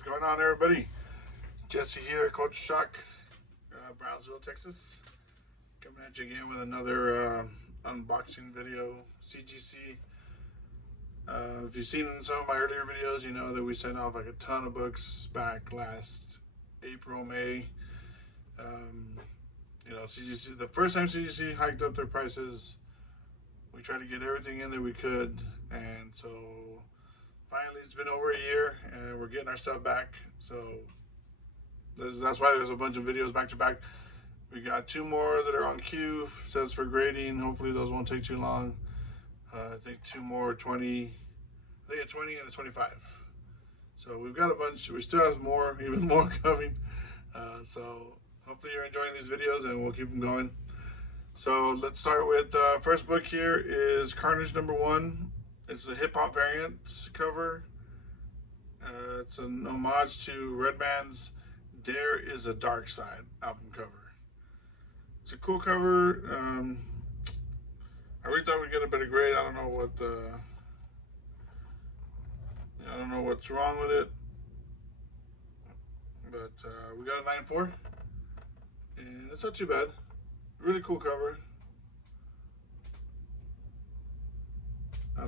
what's going on, everybody? Jesse here at Culture Shock, Brownsville, Texas. Coming at you again with another unboxing video, CGC. If you've seen some of my earlier videos, you know that we sent off like a ton of books back last April, May. You know, CGC, the first time CGC hiked up their prices, we tried to get everything in that we could, and so finally it's been over a year and we're getting our stuff back. So that's why there's a bunch of videos back to back. We got 2 more that are on queue, says for grading. Hopefully those won't take too long. I think 2 more, 20, I think a 20 and a 25. So we've got a bunch, we still have more, even more coming. So hopefully you're enjoying these videos and we'll keep them going. So let's start with first book here is Carnage #1. It's a hip hop variant cover. It's an homage to Redman's There Is a Dark Side album cover. It's a cool cover. I really thought we'd get a better grade. I don't know what's wrong with it, but we got a 9.4, and it's not too bad. Really cool cover. I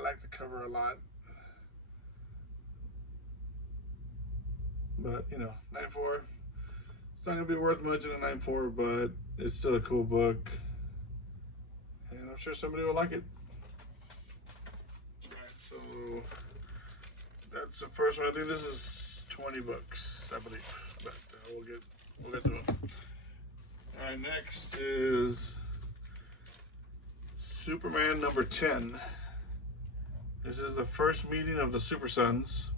like the cover a lot, but you know, 9.4. It's not gonna be worth much in a 9.4, but it's still a cool book, and I'm sure somebody will like it. All right, so that's the first one. I think this is 20 bucks, I believe, but we'll get to it. All right, next is Superman #10. This is the first meeting of the Super Sons.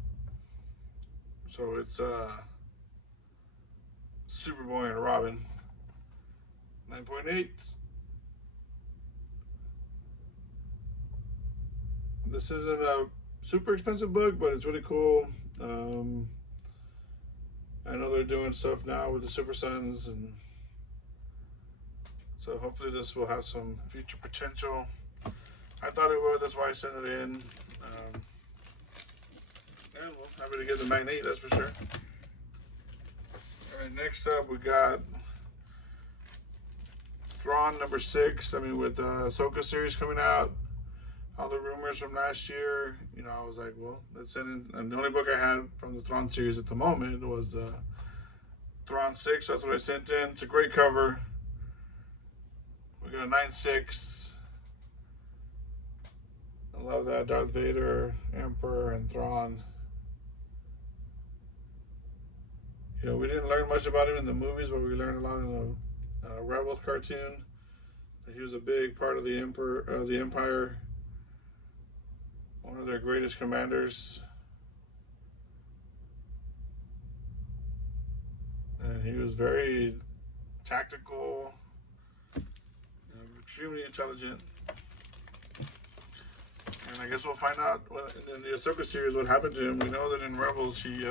So it's Superboy and Robin. 9.8. This isn't a super expensive book, but it's really cool. I know they're doing stuff now with the Super Sons, and so hopefully this will have some future potential. I thought it would, that's why I sent it in. And we're happy to get the 9.8, that's for sure. All right, next up we got Thrawn #6. I mean, with the Ahsoka series coming out, all the rumors from last year, you know, I was like, well, let's send in. And the only book I had from the Thrawn series at the moment was Thrawn 6. That's what I sent in. It's a great cover. We got a 9.6. I love that Darth Vader, Emperor, and Thrawn. You know, we didn't learn much about him in the movies, but we learned a lot in the Rebels cartoon. He was a big part of the Empire, one of their greatest commanders, and he was very tactical, extremely intelligent. And I guess we'll find out in the Ahsoka series what happened to him. We know that in Rebels he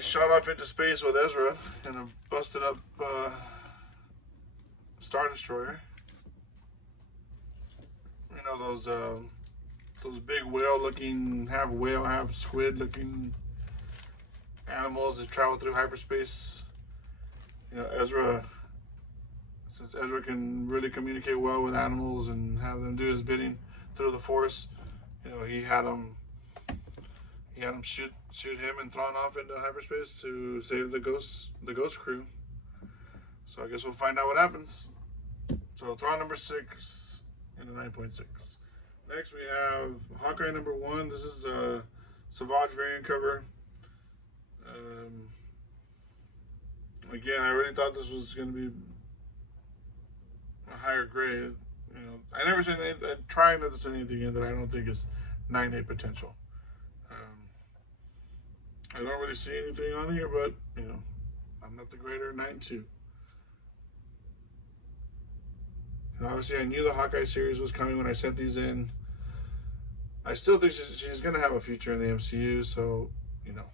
shot off into space with Ezra in a busted up Star Destroyer. You know, those big whale-looking, half whale, half squid-looking animals that travel through hyperspace. You know, since Ezra can really communicate well with animals and have them do his bidding through the Force, you know, he had them shoot him and Thrawn off into hyperspace to save the ghost crew. So I guess we'll find out what happens. So Thrawn #6 and a 9.6. Next we have Hawkeye #1. This is a Savage variant cover. Again, I really thought this was going to be a higher grade. You know, I never seen anything. I try not to send anything in that I don't think is 9.8 potential. I don't really see anything on here, but you know, I'm not the grader. 9.2. And obviously, I knew the Hawkeye series was coming when I sent these in. I still think she's going to have a future in the MCU, so you know,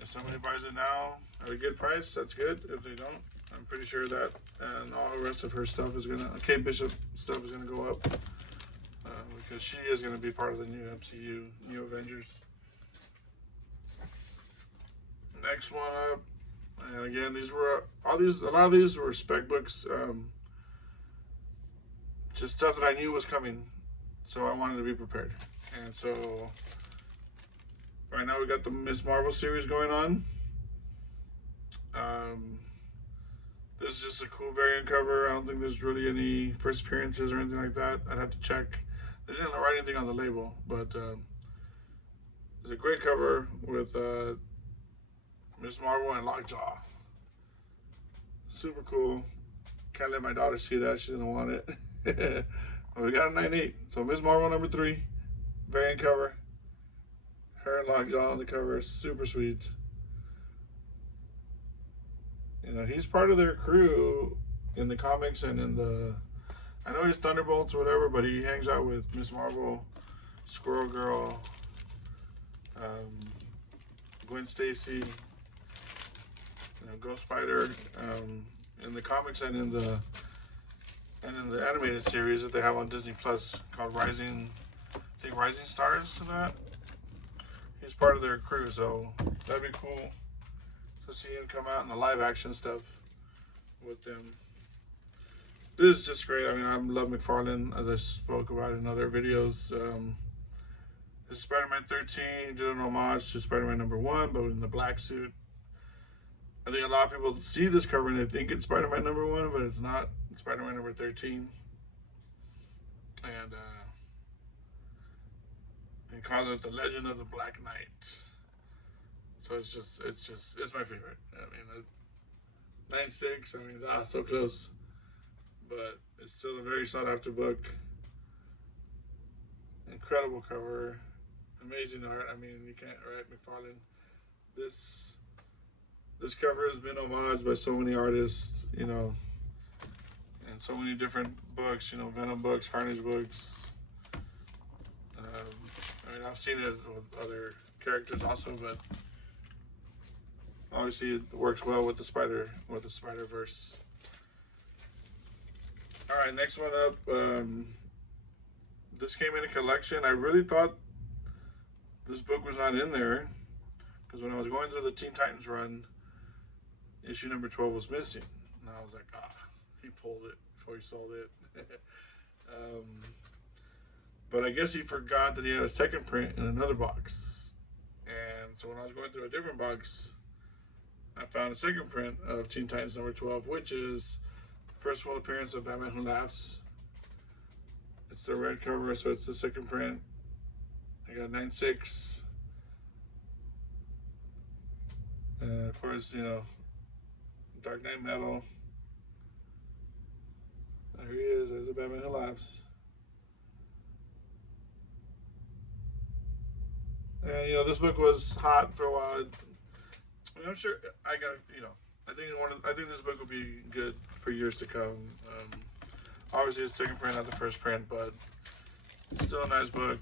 if somebody buys it now at a good price, that's good. If they don't, I'm pretty sure that and all the rest of her stuff is gonna, Kate Bishop stuff is gonna go up because and she is going to be part of the new MCU, New Avengers. Next one up, and again, a lot of these were spec books, just stuff that I knew was coming, so I wanted to be prepared. And so right now we got the Miss Marvel series going on. This is just a cool variant cover. I don't think there's really any first appearances or anything like that. I'd have to check. They didn't write anything on the label, but it's a great cover with Miss Marvel and Lockjaw. Super cool. Can't let my daughter see that. She doesn't want it. But we got a 9/8. So Miss Marvel number 3, variant cover. Her and Lockjaw on the cover. Super sweet. You know, he's part of their crew in the comics and in the... I know he's Thunderbolts or whatever, but he hangs out with Miss Marvel, Squirrel Girl, Gwen Stacy, you know, Ghost Spider, in the comics and in the animated series that they have on Disney Plus called Rising, I think Rising Stars to that. He's part of their crew, so that'd be cool to see him come out in the live action stuff with them. This is just great. I mean, I love McFarlane, as I spoke about in other videos. This is Spider-Man 13. He did an homage to Spider-Man number 1, but in the black suit. I think a lot of people see this cover and they think it's Spider-Man number 1, but it's not. It's Spider-Man number 13. And he calls it the Legend of the Black Knight. So it's my favorite. I mean, 9/6. I mean, so close. But it's still a very sought after book. Incredible cover. Amazing art. I mean, you can't write McFarlane. This cover has been homaged by so many artists, you know, and so many different books, you know, Venom books, Carnage books. I mean, I've seen it with other characters also, but obviously it works well with the Spider-Verse. All right, next one up. This came in a collection. I really thought this book was not in there because when I was going through the Teen Titans run, issue number 12 was missing. And I was like, he pulled it before he sold it. But I guess he forgot that he had a second print in another box. And so when I was going through a different box, I found a second print of Teen Titans number 12, which is first full appearance of Batman Who Laughs. It's the red cover, so it's the second print. I got 9/6. Of course, you know, Dark Knight Metal. There he is. There's the Batman Who Laughs. And you know, this book was hot for a while. I mean, I'm sure I think this book will be good for years to come. Obviously, it's second print, not the first print, but still a nice book.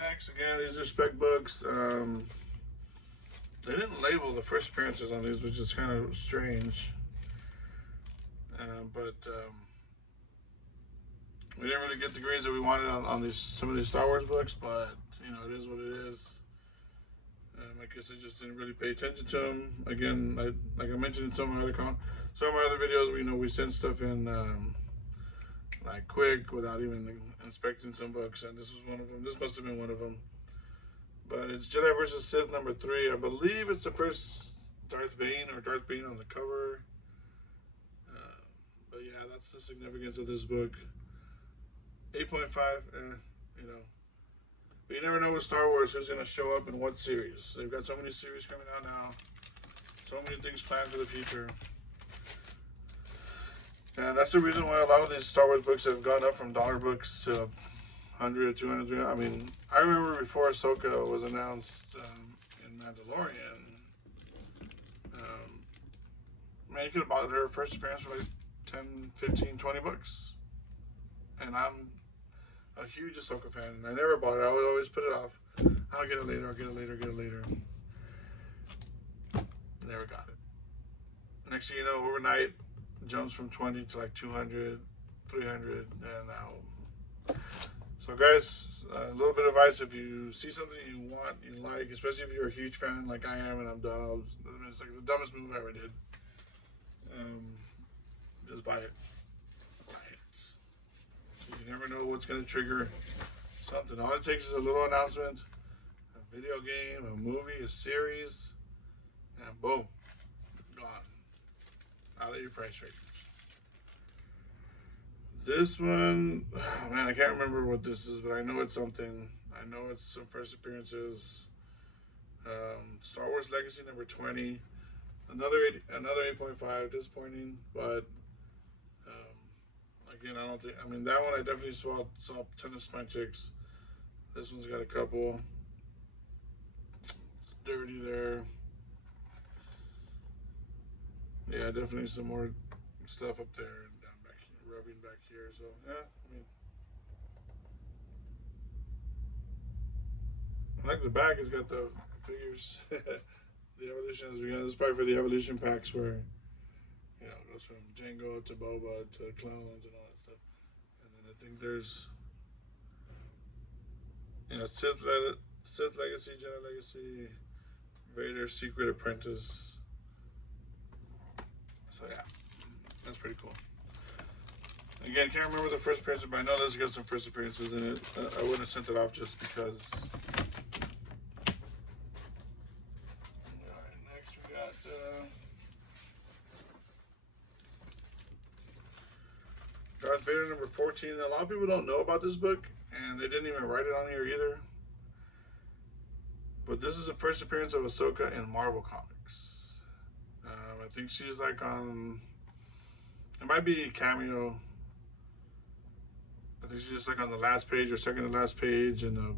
Next, again, these are spec books. They didn't label the first appearances on these, which is kind of strange. But we didn't really get the grades that we wanted on some of these Star Wars books, but you know, it is what it is. I guess I just didn't really pay attention to them. Again, like I mentioned in some of my other videos, we send stuff in like quick without even inspecting some books, and this was one of them. This must have been one of them. But it's Jedi vs. Sith number 3. I believe it's the first Darth Bane on the cover. But yeah, that's the significance of this book. 8.5, you know. But you never know with Star Wars who's going to show up in what series. They've got so many series coming out now. So many things planned for the future. And that's the reason why a lot of these Star Wars books have gone up from dollar books to 100, 200, 300. I mean, I remember before Ahsoka was announced in Mandalorian, man, you could have bought her first appearance for like 10, 15, 20 bucks. And I'm a huge Ahsoka fan, and I never bought it. I would always put it off. I'll get it later, Never got it. Next thing you know, overnight, jumps from 20 to like 200, 300, and now. So guys, a little bit of advice: if you see something you want, you like, especially if you're a huge fan like I am, and I'm dumb, it's like the dumbest move I ever did. Um, just buy it. Buy it. You never know what's gonna trigger something. All it takes is a little announcement, a video game, a movie, a series, and boom, gone out of your price range. This one, oh man, I can't remember what this is, but I know it's something. I know it's some first appearances. Star Wars Legacy number 20. Another 8.5. Disappointing, but again, I don't think. I mean, that one I definitely saw a ton of spine chicks. This one's got a couple. It's dirty there. Yeah, definitely some more stuff up there and down back here, rubbing back here. So yeah, I mean, I like the back. It's got the figures. The evolution has begun. This is probably for the evolution packs where it goes from Django to Boba to clones and all that stuff. And then I think there's Sith Legacy, Jedi Legacy, Vader Secret Apprentice. So yeah, that's pretty cool. Again, can't remember the first appearance, but I know there's got some first appearances in it. I wouldn't have sent it off just because. Alright, next we got Darth Vader number 14. A lot of people don't know about this book, and they didn't even write it on here either. But this is the first appearance of Ahsoka in Marvel Comics. I think she's like on. It might be a cameo. I think she's just like on the last page or second to last page in the,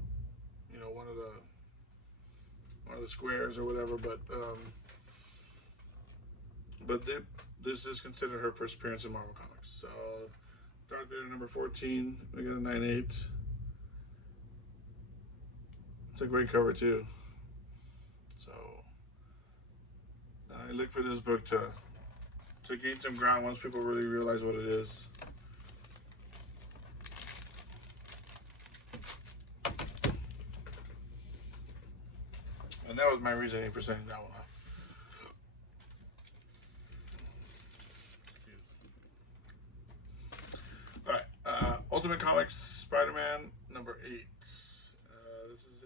one of the squares or whatever. But this is considered her first appearance in Marvel Comics. So Darth Vader number 14. We got a 9/8. It's a great cover too. So I look for this book to gain some ground once people really realize what it is. And that was my reasoning for saying that one. All right, Ultimate Comics Spider-Man number 8. This is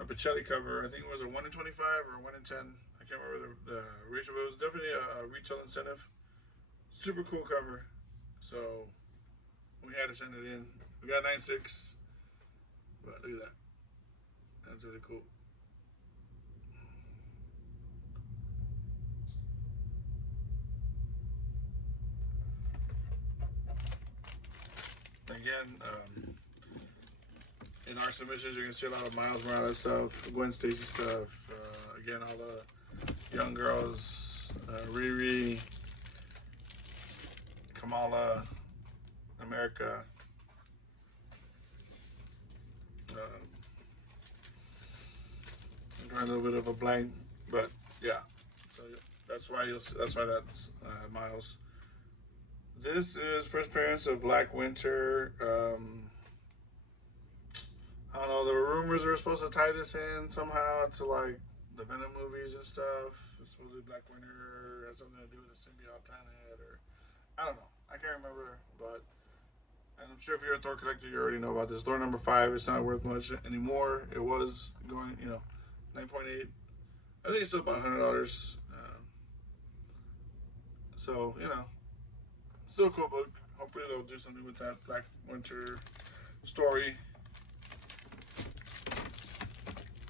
a Pacelli cover. I think it was a 1 in 25 or a 1 in 10. I can't remember the ratio, but it was definitely a retail incentive. Super cool cover. So we had to send it in. We got 9/6. But look at that. That's really cool. Again, in our submissions, you're going to see a lot of Miles Morales stuff, Gwen Stacy stuff. Again, all the young girls, Riri, Kamala, America. I'm drawing a little bit of a blank, but yeah. So that's why that's Miles. This is first appearance of Black Winter. I don't know. The rumors are supposed to tie this in somehow to like the Venom movies and stuff. It's supposedly Black Winter has something to do with the symbiote planet, or I don't know. I can't remember, but and I'm sure if you're a Thor collector, you already know about this. Thor number 5. It's not worth much anymore. It was going, 9.8. I think it's still about $100. So still a cool book. Hopefully they'll do something with that Black Winter story.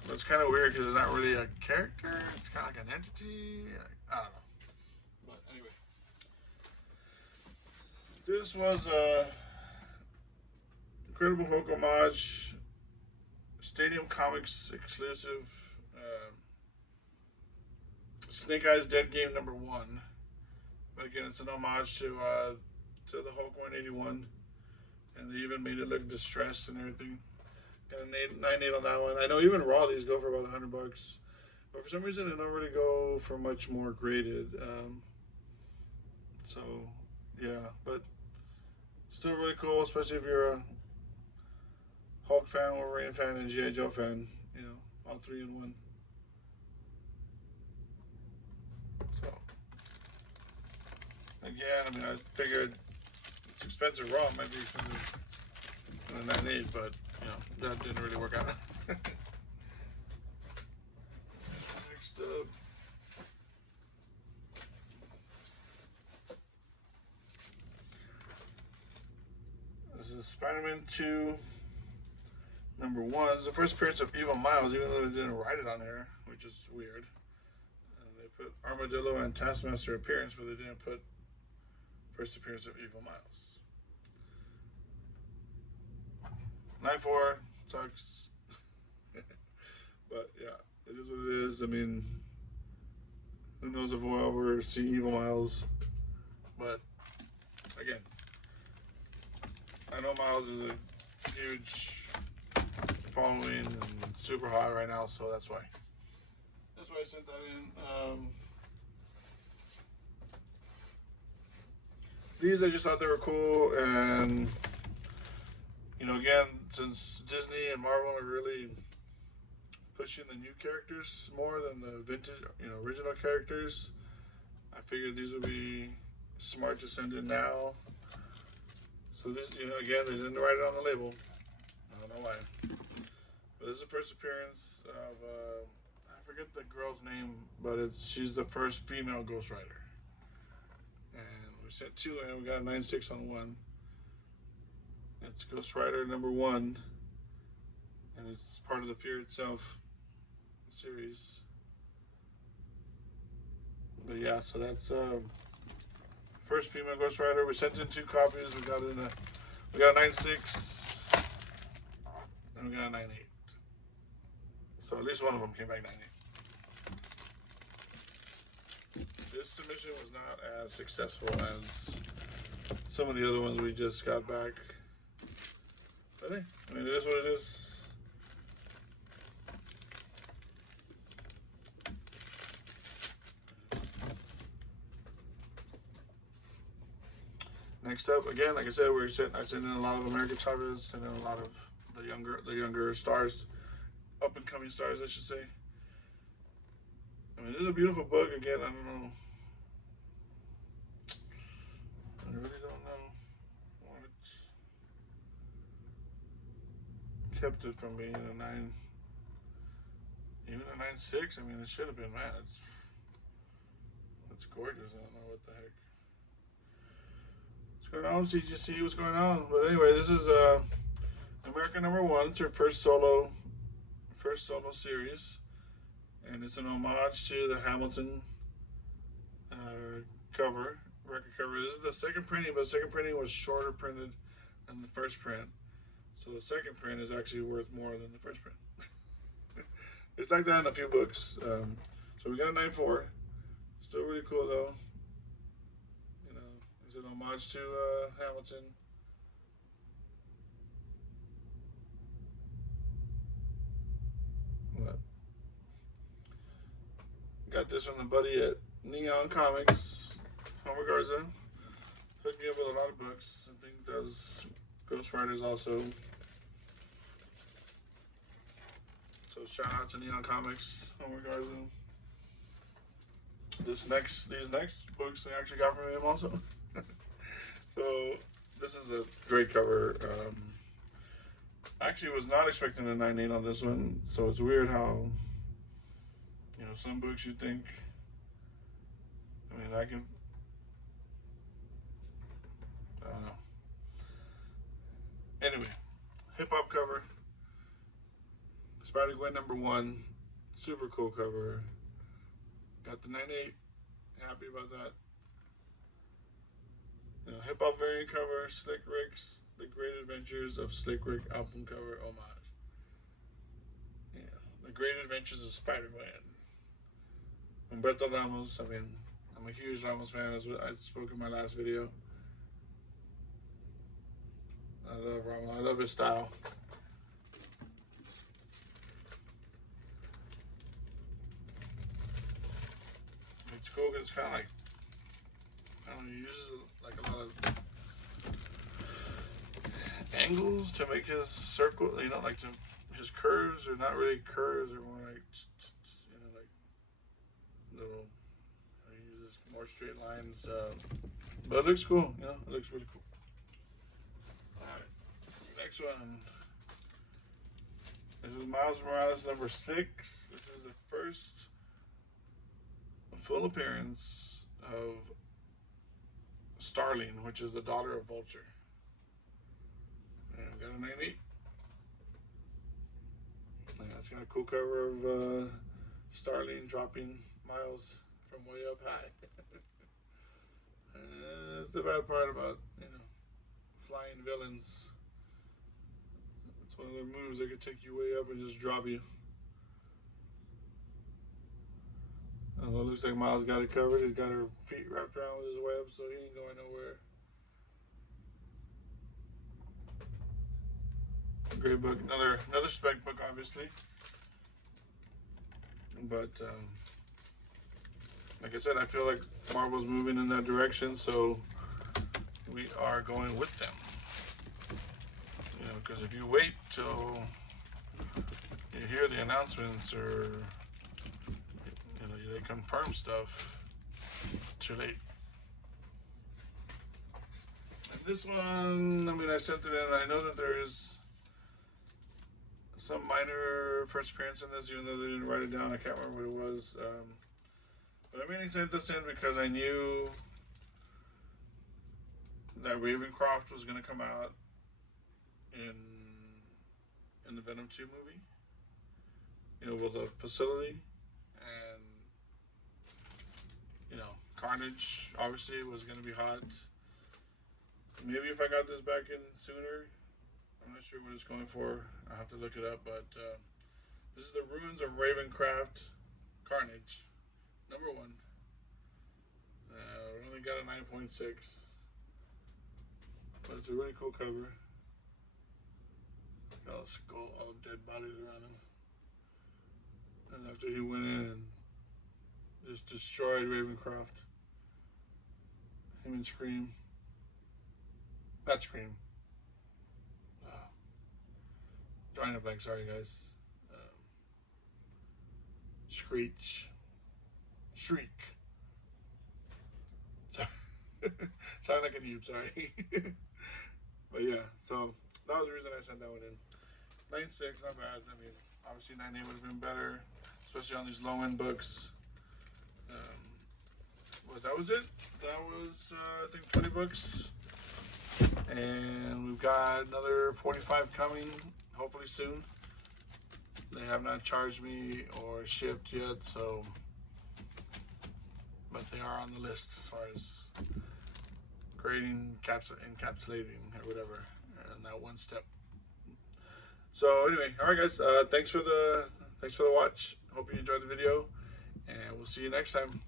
But it's kind of weird because it's not really a character. It's kind of like an entity. I don't know. But anyway. This was a Incredible Hulk homage. Stadium Comics exclusive. Snake Eyes Dead Game number 1. But again, it's an homage to the Hulk 181. And they even made it look distressed and everything. Got a 9/8 on that one. I know even raw these go for about $100. But for some reason, they don't really go for much more graded. So, yeah, but still really cool, especially if you're a Hulk fan, Wolverine fan, and G.I. Joe fan. You know, all three in one. So, again, I mean, I figured it's expensive raw, might be expensive in the 9.8, but, you know, that didn't really work out. Next up. This is Spider-Man 2, number 1. It's the first appearance of Evil Miles, even though they didn't write it on there, which is weird. And they put Armadillo and Taskmaster appearance, but they didn't put first appearance of Evil Miles. 9.4 sucks. But yeah, it is what it is. I mean, who knows if we'll ever see Evil Miles. But again, I know Miles is a huge following and super hot right now, so that's why. That's why I sent that in. These I just thought they were cool, and you know, again, since Disney and Marvel are really pushing the new characters more than the vintage, you know, original characters, I figured these would be smart to send in now. So this, you know, again, they didn't write it on the label. I don't know why. But this is the first appearance of, I forget the girl's name, but she's the first female Ghost Rider. And we sent 2 in, we got a 9.6 on 1. It's Ghost Rider number 1, and it's part of the Fear Itself series. But yeah, so that's first female Ghost Rider. We sent in 2 copies. We got a 9.6 and we got a 9.8. So at least one of them came back 9.8. This submission was not as successful as some of the other ones we just got back. But hey, I mean, it is what it is. Next up, again, like I said, I sent in a lot of American Chavez, sent in a lot of the younger stars, up and coming stars, I should say. I mean, this is a beautiful book. Again, I don't know. I really don't know what kept it from being a 9, even a 9.6. I mean, it should have been, man. It's gorgeous. I don't know what the heck. What's going on, CGC? What's going on? But anyway, this is America number 1. It's her first solo series, and it's an homage to the Hamilton record cover. This is the second printing, but the second printing was shorter printed than the first print, so the second print is actually worth more than the first print. It's like that in a few books. So we got a 9.4. Still really cool though. You know, it's an homage to Hamilton. What? Got this from the buddy at Neon Comics, Homer Garza. Hooked me up with a lot of books. I think does Ghost Riders also. So shout out to Neon Comics, Homer Garza. These next books I actually got from him also. So this is a great cover. I actually was not expecting a 9.8 on this one, so it's weird how, you know, some books you think, I mean, I don't know. Anyway, hip hop cover. Spider-Gwen number 1, super cool cover. Got the 9.8, happy about that. You know, hip hop variant cover, Slick Rick's The Great Adventures of Slick Rick album cover homage. Yeah, The Great Adventures of Spider-Man. Humberto Ramos. I mean, I'm a huge Ramos fan, as I spoke in my last video. I love Ramos. I love his style. cool because it's kind of like, I don't know, he uses like a lot of angles to make his circle, you know, like his curves are not really curves, they're more like, you know, like little, he uses more straight lines, but it looks cool, you know, it looks really cool. Alright, next one. This is Miles Morales number 6. This is the first full appearance of Starling, which is the daughter of Vulture. And got a 98. Yeah, it's got a cool cover of Starling dropping Miles from way up high. That's the bad part about, you know, flying villains. It's one of their moves that could take you way up and just drop you. Although it looks like Miles got it covered. He's got her feet wrapped around with his web, so he ain't going nowhere. Great book. Another spec book, obviously. But like I said, I feel like Marvel's moving in that direction, so we are going with them. You know, because if you wait till you hear the announcements or you know they confirm stuff, too late. And this one, I mean, I sent it in. I know that there is some minor first appearance in this, even though they didn't write it down. I can't remember what it was. But I mainly sent this in because I knew that Ravencroft was going to come out in the Venom 2 movie. You know, with the facility, and you know, Carnage obviously was going to be hot. Maybe if I got this back in sooner, I'm not sure what it's going for. I have to look it up, but this is the Ruins of Ravencroft Carnage, number 1. We only got a 9.6, but it's a really cool cover. Got all skull, all dead bodies around him. And after he went in and just destroyed Ravencroft, him and Scream. Not Scream. Drawing a blank, sorry guys. Screech. Shriek. Sound like a noob, sorry. But yeah, so that was the reason I sent that one in. 9.6, not bad. I mean, obviously 9.8 would have been better, especially on these low-end books. But that was it. That was, I think, 20 books. And we've got another 45 coming, hopefully soon. They have not charged me or shipped yet, so, but they are on the list as far as grading, encapsulating, or whatever, and that one step. So anyway, all right guys, thanks for the watch. Hope you enjoyed the video, and we'll see you next time.